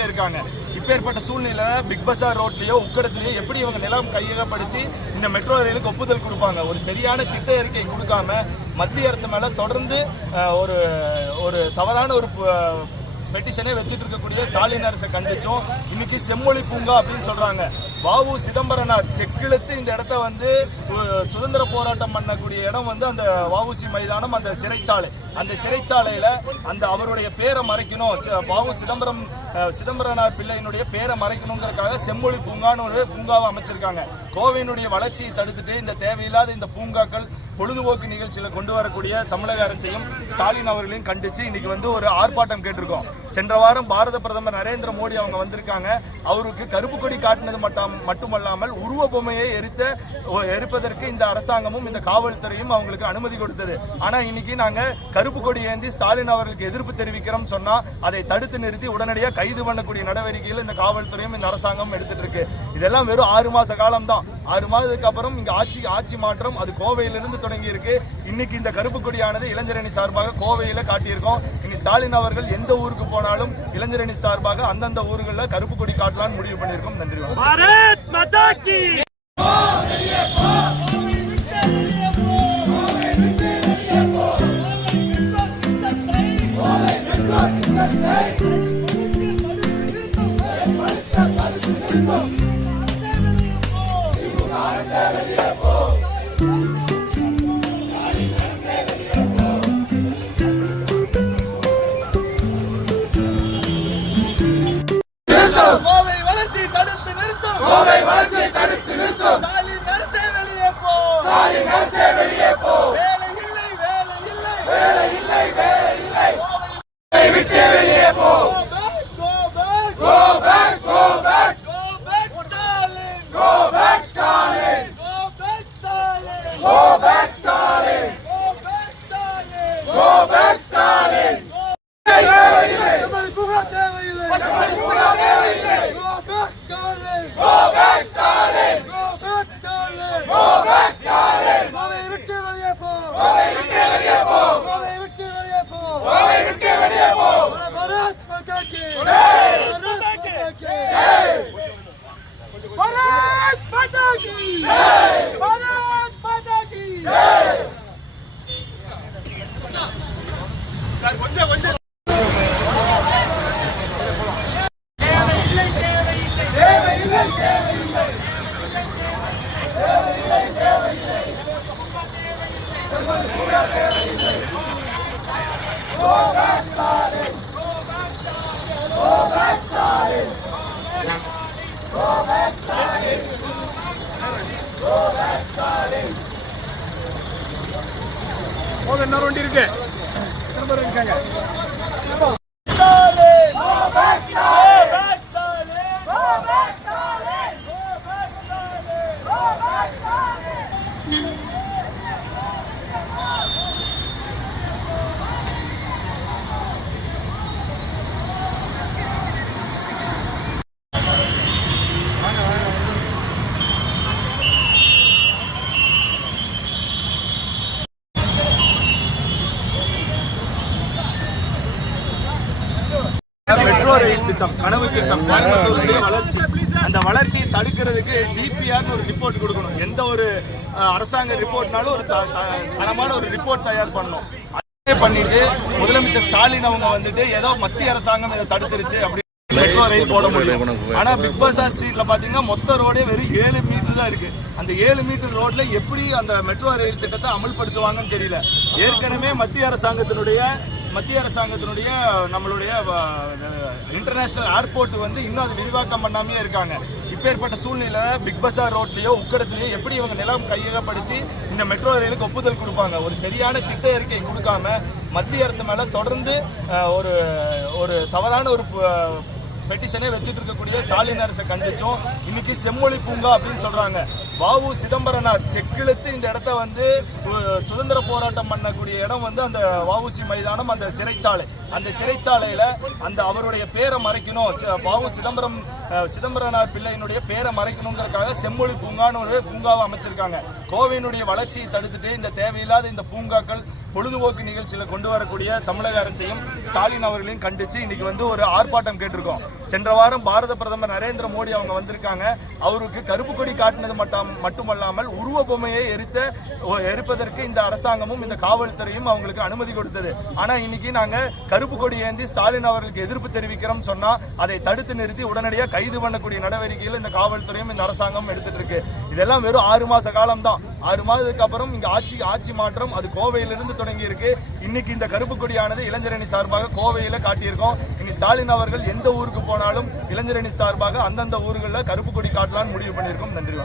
பண்ணாமே இருக்காங்க. இப்பேற்பட்ட சூழ்நிலை பிக் பஸார் ரோட்லயோ உக்கடத்துலையோ எப்படி இவங்க நிலம் கையகப்படுத்தி இந்த மெட்ரோ ரயிலுக்கு ஒப்புதல் கொடுப்பாங்க? ஒரு சரியான திட்ட அறிக்கை கொடுக்காம மத்திய அரசு மேல தொடர்ந்து ஒரு ஒரு தவறான ஒரு பெட்டிஷனே வச்சுட்டு இருக்கக்கூடிய ஸ்டாலின் அரசை கண்டிச்சோம். இன்னைக்கு செம்மொழி பூங்கா அப்படின்னு சொல்றாங்க. வாவு சிதம்பரனார் செக்கிழுத்து இந்த இடத்த வந்து சுதந்திர போராட்டம் பண்ணக்கூடிய இடம் வந்து அந்த வஉசி மைதானம் அந்த சிறைச்சாலை. அந்த சிறைச்சாலையில அந்த அவருடைய பேரை மறைக்கணும். சி- வாவு சிதம்பரம் சிதம்பரனார் பிள்ளையினுடைய பேரை மறைக்கணுங்கிறதுக்காக செம்மொழி பூங்கான்னு ஒரு பூங்காவை அமைச்சிருக்காங்க. கோவையினுடைய வளர்ச்சியை தடுத்துட்டு இந்த தேவையில்லாத இந்த பூங்காக்கள் பொழுதுபோக்கு நிகழ்ச்சியில கொண்டு வரக்கூடிய தமிழக அரசையும் ஸ்டாலின் அவர்களையும் கண்டிச்சு இன்னைக்கு வந்து ஒரு ஆர்ப்பாட்டம் கேட்டிருக்கோம். சென்ற வாரம் பாரத பிரதமர் நரேந்திர மோடி அவங்க வந்திருக்காங்க. அவருக்கு கருப்பு கொடி காட்டினது மட்டும் மட்டுமல்லாமல் உருவ பொம்மையை எரித்த எரிப்பதற்கு இந்த அரசாங்கமும் இந்த காவல்துறையும் அவங்களுக்கு அனுமதி கொடுத்தது. ஆனா இன்னைக்கு நாங்க கருப்பு கொடி ஏந்தி ஸ்டாலின் அவர்களுக்கு எதிர்ப்பு தெரிவிக்கிறோம் சொன்னா அதை தடுத்து நிறுத்தி உடனடியாக கைது பண்ணக்கூடிய நடவடிக்கைகள் இந்த காவல்துறையும் இந்த அரசாங்கமும் எடுத்துட்டு இருக்கு. இதெல்லாம் வெறும் ஆறு மாச காலம் தான் ஆறு மாதத்துக்கு அப்புறம் இங்க ஆட்சி ஆட்சி மாற்றம் அது கோவையிலிருந்து தொடங்கி இருக்கு இன்னைக்கு இந்த கருப்பு கொடியானது இளைஞரணி சார்பாக கோவையில காட்டியிருக்கோம். இனி ஸ்டாலின் அவர்கள் எந்த ஊருக்கு போனாலும் இளைஞரணி சார்பாக அந்தந்த ஊர்களில் கருப்பு கொடி காட்டலான்னு முடிவு பண்ணியிருக்கோம். நன்றி திட்டம் கனவு திட்டம் கோயம்புத்தூருடைய வளர்ச்சி. அந்த வளர்ச்சியை தடுக்கிறதுக்கு டிபிஆர் ஒரு ரிப்போர்ட் கொடுக்கணும். எந்த ஒரு அரசாங்க ரிப்போர்ட்னாலும் ஒரு த- த- தரமான ஒரு ரிப்போர்ட் தயார் பண்ணணும். அதே பண்ணிட்டு முதலமைச்சர் ஸ்டாலின் அவங்க வந்துட்டு ஏதோ மத்திய அரசாங்கம் இதை தடுத்துருச்சு அப்படி மெட்ரோ ரயில் போட முடியும். ஆனா பிக் பஸார் ஸ்ட்ரீட்ல பாத்தீங்கன்னா மொத்த ரோடே வெறும் ஏழு மீட்டர் தான் இருக்கு. அந்த ஏழு மீட்டர் ரோட்ல எப்படி அந்த மெட்ரோ ரயில் திட்டத்தை அமல்படுத்துவாங்கன்னு தெரியல. ஏற்கனவே மத்திய அரசாங்கத்தினுடைய மத்திய அரசாங்கத்தினுடைய நம்மளுடைய இன்டர்நேஷனல் ஏர்போர்ட் வந்து இன்னும் அது விரிவாக்கம் பண்ணாமே இருக்காங்க. இப்பேற்பட்ட சூழ்நிலை பிக் பஸார் ரோட்லயோ உக்கடத்துலையோ எப்படி இவங்க நிலம் கையகப்படுத்தி இந்த மெட்ரோ ரயிலுக்கு ஒப்புதல் கொடுப்பாங்க? ஒரு சரியான திட்ட அறிக்கை கொடுக்காம மத்திய அரசு மேல தொடர்ந்து ஒரு ஒரு தவறான ஒரு பெட்டிஷனே வச்சுட்டு இருக்கக்கூடிய ஸ்டாலின் அரசை கண்டிச்சோம். இன்னைக்கு செம்மொழி பூங்கா அப்படின்னு சொல்றாங்க. வாவு சிதம்பரனார் செக்கிழுத்து இந்த இடத்த வந்து சுதந்திர போராட்டம் பண்ணக்கூடிய இடம் வந்து அந்த வாவுசி மைதானம் அந்த சிறைச்சாலை. அந்த சிறைச்சாலையில அந்த அவருடைய பேரை மறைக்கணும். சி- வாவு சிதம்பரம் சிதம்பரனார் பிள்ளையினுடைய பேரை மறைக்கணுங்கிறதுக்காக செம்மொழி பூங்கான்னு ஒரு பூங்காவை அமைச்சிருக்காங்க. கோவையினுடைய வளர்ச்சியை தடுத்துட்டு இந்த தேவையில்லாத இந்த பூங்காக்கள் பொழுதுபோக்கு நிகழ்ச்சியில் கொண்டு வரக்கூடிய தமிழக அரசையும் ஸ்டாலின் அவர்களையும் கண்டிச்சு இன்னைக்கு வந்து ஒரு ஆர்ப்பாட்டம் கேட்டிருக்கோம். சென்ற வாரம் பாரத பிரதமர் நரேந்திர மோடி அவங்க வந்திருக்காங்க. அவருக்கு கருப்பு கொடி காட்டினது மட்டும் மட்டுமல்லாமல் உருவ பொம்மையை எரித்த எரிப்பதற்கு இந்த அரசாங்கமும் இந்த காவல்துறையும் அவங்களுக்கு அனுமதி கொடுத்தது. ஆனால் இன்னைக்கு நாங்கள் கருப்பு கொடி ஏந்தி ஸ்டாலின் அவர்களுக்கு எதிர்ப்பு தெரிவிக்கிறோம் சொன்னால் அதை தடுத்து நிறுத்தி உடனடியாக கைது பண்ணக்கூடிய நடவடிக்கைகள் இந்த காவல்துறையும் இந்த அரசாங்கம் எடுத்துட்டு இருக்கு. இதெல்லாம் வெறும் ஆறு மாச காலம் தான் ஆறு மாதத்துக்கு அப்புறம் இங்கே ஆட்சி ஆட்சி மாற்றம் அது கோவையிலிருந்து தொடங்கி இருக்கு இன்னைக்கு இந்த கருப்பு கொடியானது இளைஞரணி சார்பாக கோவையில காட்டியிருக்கோம். இனி ஸ்டாலின் அவர்கள் எந்த ஊருக்கு போனாலும் இளைஞரணி சார்பாக அந்தந்த ஊர்களில் கருப்பு கொடி காட்டலாம்னு முடிவு பண்ணியிருக்கோம். நன்றி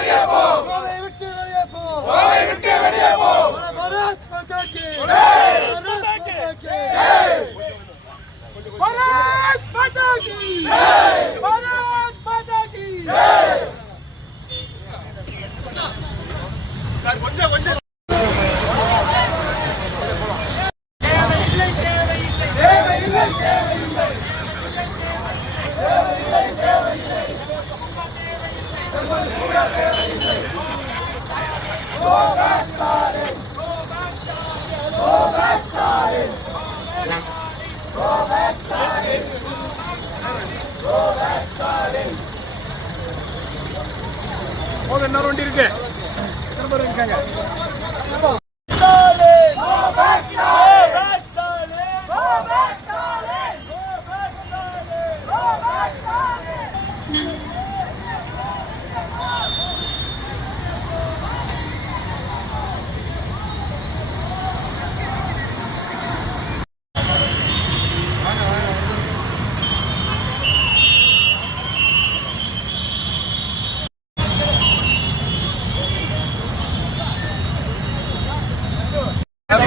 Yeah. Stalin! Go back Stalin! Go back Stalin! Go back Stalin! Go back Stalin! Go back Stalin!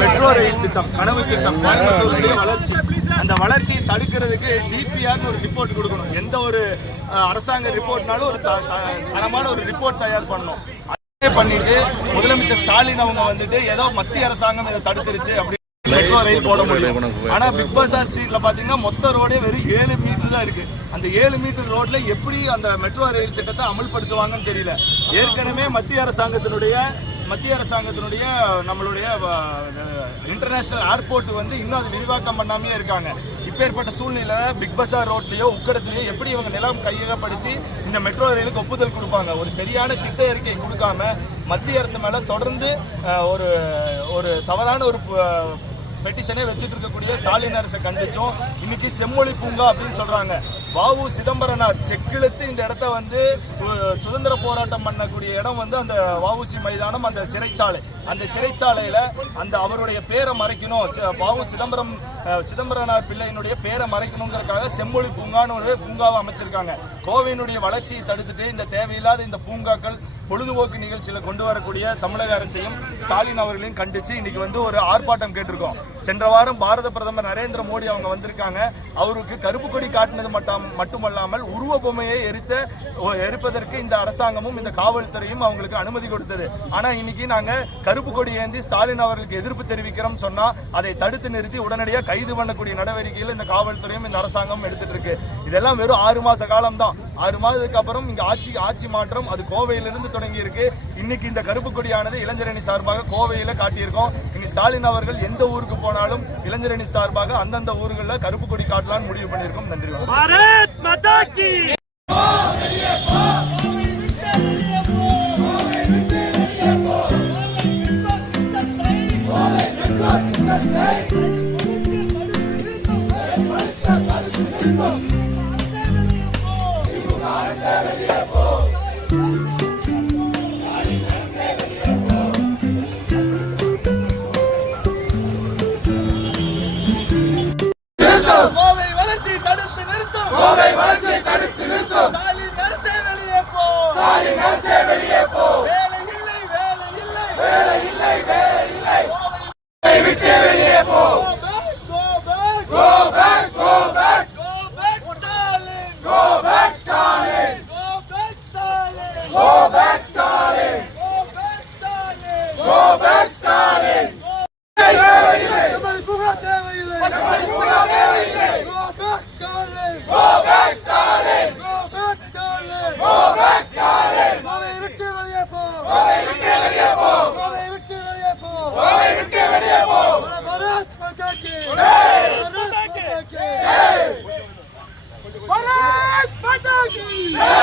Metro rail திட்டம் கனவு திட்டம் கோயம்புத்தூருடைய வளர்ச்சி. அந்த வளர்ச்சியை தடுக்கிறதுக்கு டிபிஆர்னு ஒரு ரிப்போர்ட் கொடுக்கணும். எந்த ஒரு அரசாங்க ரிப்போர்ட்னாலும் ஒரு த- தரமான ஒரு ரிப்போர்ட் தயார் பண்ணணும். அதே பண்ணிட்டு முதலமைச்சர் ஸ்டாலின் அவங்க வந்துட்டு ஏதோ மத்திய அரசாங்கம் இதை தடுத்துருச்சு அப்படி. மெட்ரோ ரயில் போட முடியும். ஆனா பிக் பஜார் ஸ்ட்ரீட்ல பாத்தீங்கன்னா மொத்த ரோடே வெறும் ஏழு மீட்டர் தான் இருக்கு. அந்த ஏழு மீட்டர் ரோட்ல எப்படி அந்த மெட்ரோ ரயில் திட்டத்தை அமல்படுத்துவாங்கன்னு தெரியல. ஏற்கனவே மத்திய அரசாங்கத்தினுடைய மத்திய அரசாங்கத்தினுடைய நம்மளுடைய இன்டர்நேஷனல் ஏர்போர்ட் வந்து இன்னும் அது விரிவாக்கம் பண்ணாமே இருக்காங்க. இப்பேற்பட்ட சூழ்நிலை பிக் பஸார் ரோட்லேயோ உக்கடத்துலயோ எப்படி இவங்க நிலம் கையகப்படுத்தி இந்த மெட்ரோ ரயிலுக்கு ஒப்புதல் கொடுப்பாங்க? ஒரு சரியான திட்ட அறிக்கை கொடுக்காம மத்திய அரசு மேலே தொடர்ந்து ஒரு ஒரு தவறான ஒரு பெட்டிஷனே வச்சுட்டு இருக்கக்கூடிய ஸ்டாலின் அரசை கண்டிச்சோம். இன்னைக்கு செம்மொழி பூங்கா அப்படின்னு சொல்றாங்க. வாவு சிதம்பரனார் செக்கிழுத்து இந்த இடத்த வந்து சுதந்திர போராட்டம் பண்ணக்கூடிய இடம் வந்து அந்த வாவுசி மைதானம் அந்த சிறைச்சாலை. அந்த சிறைச்சாலையில அந்த அவருடைய பேரை மறைக்கணும். சி- வாவு சிதம்பரம் சிதம்பரனார் பிள்ளையினுடைய பேரை மறைக்கணுங்கிறதுக்காக செம்மொழி பூங்கான்னு ஒரு பூங்காவை அமைச்சிருக்காங்க. கோவையினுடைய வளர்ச்சியை தடுத்துட்டு இந்த தேவையில்லாத இந்த பூங்காக்கள் பொழுதுபோக்கு நிகழ்ச்சியில கொண்டு வரக்கூடிய தமிழக அரசையும் ஸ்டாலின் அவர்களையும் கண்டிச்சு இன்னைக்கு வந்து ஒரு ஆர்ப்பாட்டம் கேட்டிருக்கோம். சென்ற வாரம் பாரத பிரதமர் நரேந்திர மோடி அவங்க வந்திருக்காங்க. அவருக்கு கருப்பு கொடி காட்டினது மட்டும் மட்டுமல்லாமல் உருவ பொம்மையை எரித்த எரிப்பதற்கு இந்த அரசாங்கமும் இந்த காவல்துறையும் அவங்களுக்கு அனுமதி கொடுத்தது. ஆனா இன்னைக்கு நாங்க கருப்பு கொடி ஏந்தி ஸ்டாலின் அவர்களுக்கு எதிர்ப்பு தெரிவிக்கிறோம் சொன்னா அதை தடுத்து நிறுத்தி உடனடியாக கைது பண்ணக்கூடிய நடவடிக்கைகள் இந்த காவல்துறையும் இந்த அரசாங்கமும் எடுத்துட்டு இருக்கு. இதெல்லாம் வெறும் ஆறு மாச காலம் தான் ஆறு மாதத்துக்கு அப்புறம் இங்க ஆட்சி ஆட்சி மாற்றம் அது கோவையிலிருந்து தொடங்கி இருக்கு இன்னைக்கு இந்த கருப்பு கொடியானது இளைஞரணி சார்பாக கோவையில காட்டியிருக்கோம். இனி ஸ்டாலின் அவர்கள் எந்த ஊருக்கு போனாலும் இளைஞரணி சார்பாக அந்தந்த ஊர்களில் கருப்பு கொடி காட்டலாம்னு முடிவு பண்ணியிருக்கோம். நன்றி பாரத்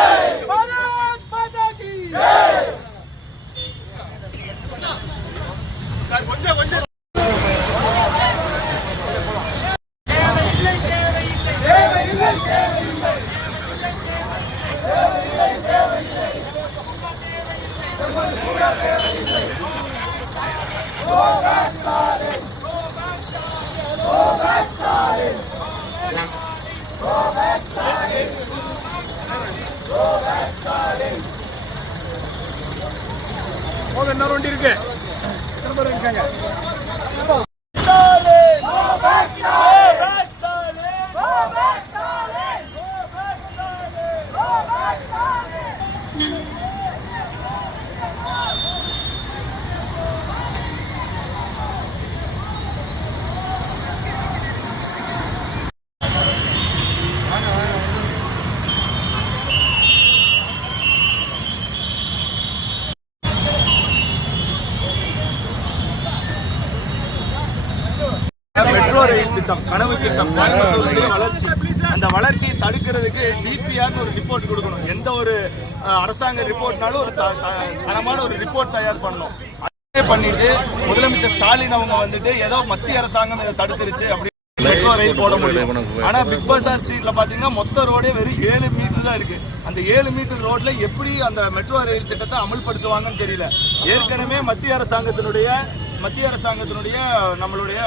இன்னொரு வண்டி இருக்கு இருக்காங்க Go back, Stalin! Go back, Stalin! Go back, Stalin! Go back, Stalin! Go back, Stalin! Metro rail திட்டம் கனவு திட்டம் கோயம்புத்தூருடைய வளர்ச்சி. அந்த வளர்ச்சியை தடுக்கிறதுக்கு டிபிஆர் ஒரு ரிப்போர்ட் கொடுக்கணும். எந்த ஒரு அரசாங்க ரிப்போர்ட்னாலும் ஒரு த- த- தரமான ஒரு ரிப்போர்ட் தயார் பண்ணணும். அதே பண்ணிட்டு முதலமைச்சர் ஸ்டாலின் அவங்க வந்துட்டு ஏதோ மத்திய அரசாங்கம் இதை தடுத்துருச்சு அப்படி மெட்ரோ ரயில் போட முடியும். ஆனா பிக் பசார் ஸ்ட்ரீட்ல பாத்தீங்கன்னா மொத்த ரோடே வெறும் ஏழு மீட்டர் தான் இருக்கு. அந்த ஏழு மீட்டர் ரோட்ல எப்படி அந்த மெட்ரோ ரயில் திட்டத்தை அமல்படுத்துவாங்கன்னு தெரியல. ஏற்கனவே மத்திய அரசாங்கத்தினுடைய மத்திய அரசாங்கத்தினுடைய நம்மளுடைய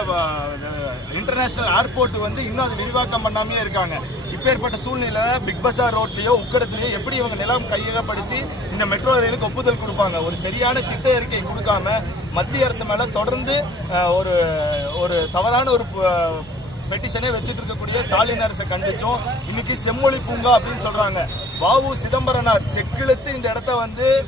இன்டர்நேஷனல் ஏர்போர்ட் வந்து இன்னும் அது விரிவாக்கம் பண்ணாமே இருக்காங்க. இப்பேற்பட்ட சூழ்நிலை பிக் பஸார் ரோட்லயோ உக்கடத்துலயோ எப்படி இவங்க நிலம் கையகப்படுத்தி இந்த மெட்ரோ ரயிலுக்கு ஒப்புதல் கொடுப்பாங்க? ஒரு சரியான திட்ட அறிக்கை கொடுக்காம மத்திய அரசு மேல தொடர்ந்து ஒரு ஒரு தவறான ஒரு பெட்டிஷனே வச்சுட்டு இருக்கக்கூடிய ஸ்டாலின் அரசை கண்டிச்சோம். இன்னைக்கு செம்மொழி பூங்கா அப்படின்னு சொல்றாங்க. வாவு சிதம்பரனார் செக்கிழுத்து இந்த இடத்த வந்து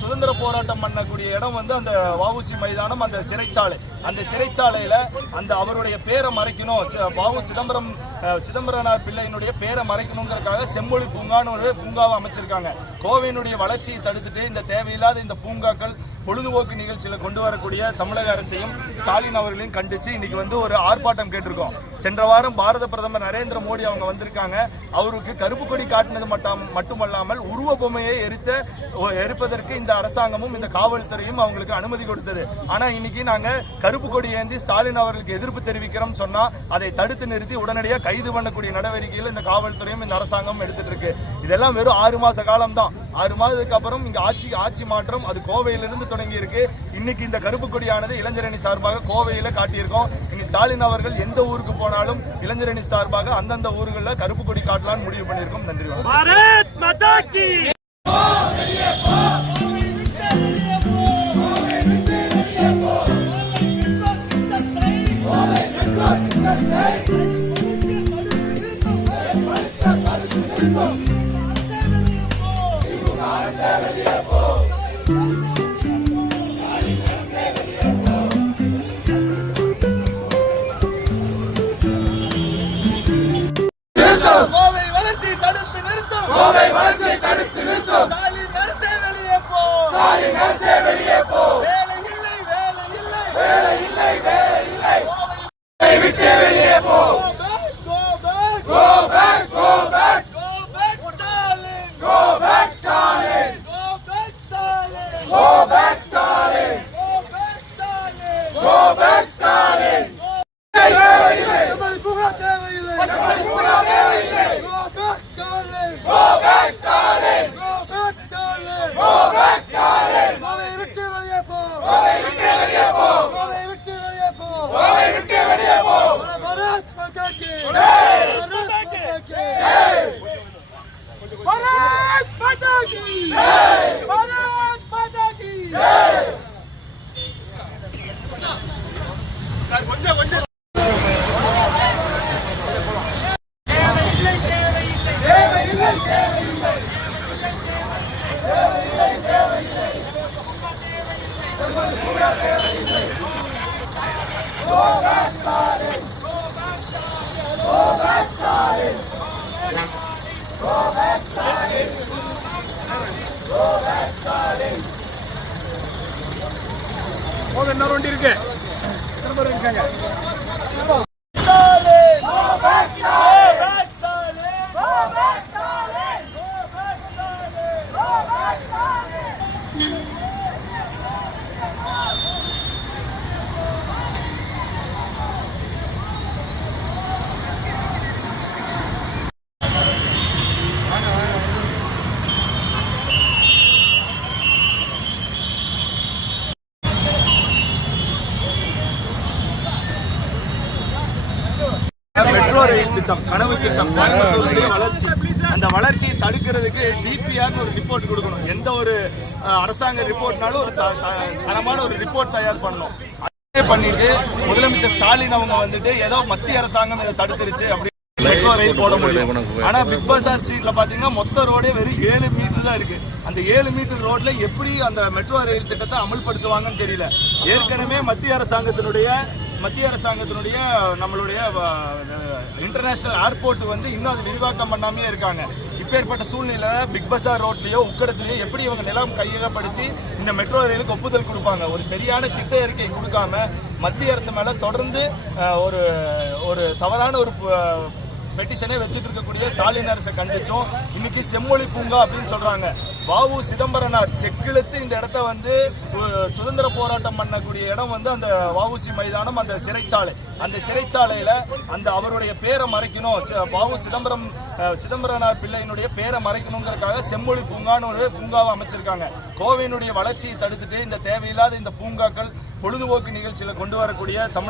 சுதந்திர போராட்டம் பண்ணக்கூடிய இடம் வந்து அந்த வாவுசி மைதானம் அந்த சிறைச்சாலை. அந்த சிறைச்சாலையில அந்த அவருடைய பேரை மறைக்கணும். சி- வாவு சிதம்பரம் சிதம்பரனார் பிள்ளையினுடைய பேரை மறைக்கணுங்கிறதுக்காக செம்மொழி பூங்கான்னு ஒரு பூங்காவை அமைச்சிருக்காங்க. கோவையினுடைய வளர்ச்சியை தடுத்துட்டு இந்த தேவையில்லாத இந்த பூங்காக்கள் பொழுதுபோக்கு நிகழ்ச்சியில கொண்டு வரக்கூடிய தமிழக அரசையும் ஸ்டாலின் அவர்களையும் கண்டிச்சு இன்னைக்கு வந்து ஒரு ஆர்ப்பாட்டம் கேட்டிருக்கோம். சென்ற வாரம் பாரத பிரதமர் நரேந்திர மோடி அவங்க வந்திருக்காங்க. அவருக்கு கருப்பு கொடி காட்டினது மட்டும் மட்டுமல்லாமல் உருவ பொம்மையை எரித்த எரிப்பதற்கு இந்த அரசாங்கமும் இந்த காவல்துறையும் அவங்களுக்கு அனுமதி கொடுத்தது. ஆனா இன்னைக்கு நாங்க கருப்பு கொடி ஏந்தி ஸ்டாலின் அவர்களுக்கு எதிர்ப்பு தெரிவிக்கிறோம் சொன்னா அதை தடுத்து நிறுத்தி உடனடியாக கைது பண்ணக்கூடிய நடவடிக்கையில் இந்த காவல்துறையும் இந்த அரசாங்கம் எடுத்துட்டு இருக்கு. இதெல்லாம் வெறும் ஆறு மாச காலம் தான் ஆறு மாதத்துக்கு அப்புறம் இங்க ஆட்சி ஆட்சி மாற்றம் அது கோவையிலிருந்து தொடங்கி இருக்கு இன்னைக்கு இந்த கருப்பு கொடியானது இளைஞரணி சார்பாக கோவையில காட்டியிருக்கோம். இனி ஸ்டாலின் அவர்கள் எந்த ஊருக்கு போனாலும் இளைஞரணி சார்பாக அந்தந்த ஊர்களில் கருப்பு கொடி காட்டலாம்னு முடிவு பண்ணியிருக்கோம். நன்றி திட்டம் கனவு திட்டம் கோயம்புத்தூருடைய வளர்ச்சி. அந்த வளர்ச்சியை தடுக்கிறதுக்கு டிபிஆர் ஒரு ரிப்போர்ட் கொடுக்கணும். எந்த ஒரு அரசாங்க ரிப்போர்ட்னாலும் ஒரு த- தரமான ஒரு ரிப்போர்ட் தயார் பண்ணணும். பண்ணிட்டு முதலமைச்சர் ஸ்டாலின் அவங்க வந்துட்டு ஏதோ மத்திய அரசாங்கம் இதை தடுத்துருச்சு அப்படின்னு மெட்ரோ ரயில் போட முடியும் ஆனா பிக் பசார் ஸ்ட்ரீட்ல பாத்தீங்கன்னா மொத்த ரோடே வெறும் ஏழு மீட்டர் தான் இருக்கு. அந்த ஏழு மீட்டர் ரோட்ல எப்படி அந்த மெட்ரோ ரயில் திட்டத்தை அமல்படுத்துவாங்கன்னு தெரியல. ஏற்கனவே மத்திய அரசாங்கத்தினுடைய மத்திய அரசாங்கத்தினுடைய நம்மளுடைய இன்டர்நேஷனல் ஏர்போர்ட் வந்து இன்னும் அது விரிவாக்கம் பண்ணாமே இருக்காங்க. இப்பேற்பட்ட சூழ்நிலை பிக் பஸார் ரோட்லேயோ உக்கடத்துலையோ எப்படி இவங்க நிலம் கையகப்படுத்தி இந்த மெட்ரோ ரயிலுக்கு ஒப்புதல் கொடுப்பாங்க? ஒரு சரியான திட்ட அறிக்கை கொடுக்காம மத்திய அரசு மேலே தொடர்ந்து ஒரு ஒரு தவறான ஒரு பெட்டிஷனே வச்சுட்டு இருக்கக்கூடிய ஸ்டாலின் அரசை கண்டிச்சோம். இன்னைக்கு செம்மொழி பூங்கா அப்படின்னு சொல்றாங்க. வாவு சிதம்பரனார் செக்கிழுத்து இந்த இடத்த வந்து சுதந்திர போராட்டம் பண்ணக்கூடிய இடம் வந்து அந்த வஉசி மைதானம் அந்த சிறைச்சாலை. அந்த சிறைச்சாலையில அந்த அவருடைய பேரை மறைக்கணும். சி- வாவு சிதம்பரம் அஹ், சிதம்பரனார் பிள்ளையினுடைய பேரை மறைக்கணுங்கிறதுக்காக செம்மொழி பூங்கான்னு ஒரு பூங்காவை அமைச்சிருக்காங்க. கோவையினுடைய வளர்ச்சியை தடுத்துட்டு இந்த தேவையில்லாத இந்த பூங்காக்கள் பொழுதுபோக்கு நிகழ்ச்சியில கொண்டு வரக்கூடிய தமிழ்